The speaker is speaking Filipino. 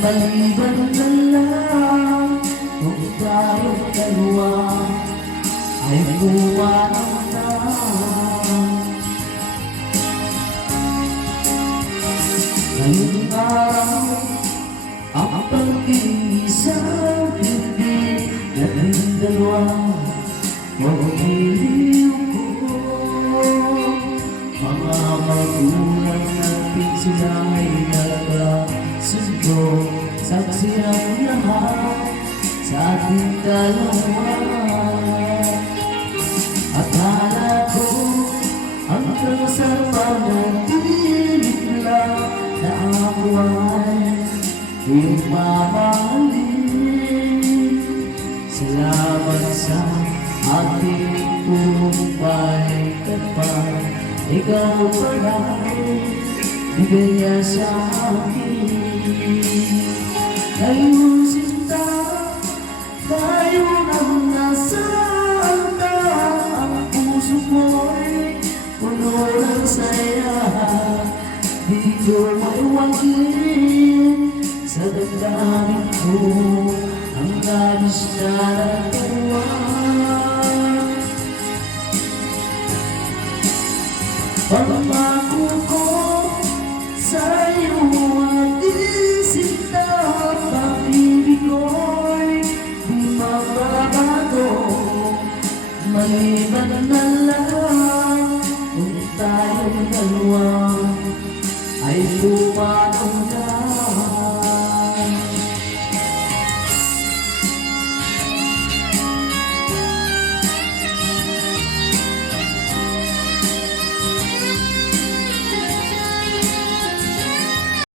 Maliban na lang kung tayong dalawa ay bumanang na. Ngayong araw ang pag-iisang hindi nating dalawa magiliw ko. Mga magulang natin sila ay nagkasundo, saksi ang lahat sa ating dalawa. Akala ko hanggang sa panatilip lang na ako ay iyong mamahalin. Salamat sa ating pumpay kapag ikaw pala'y bigaya sa akin. Ngayon sinta, tayo nang nasanta. Ang puso ko'y puno ng saya. Di ko maiwagin sa damdamin ko ang labis na natawa. Pagmako ko sa'yo ating sinta, pag-ibig ko'y di mababago.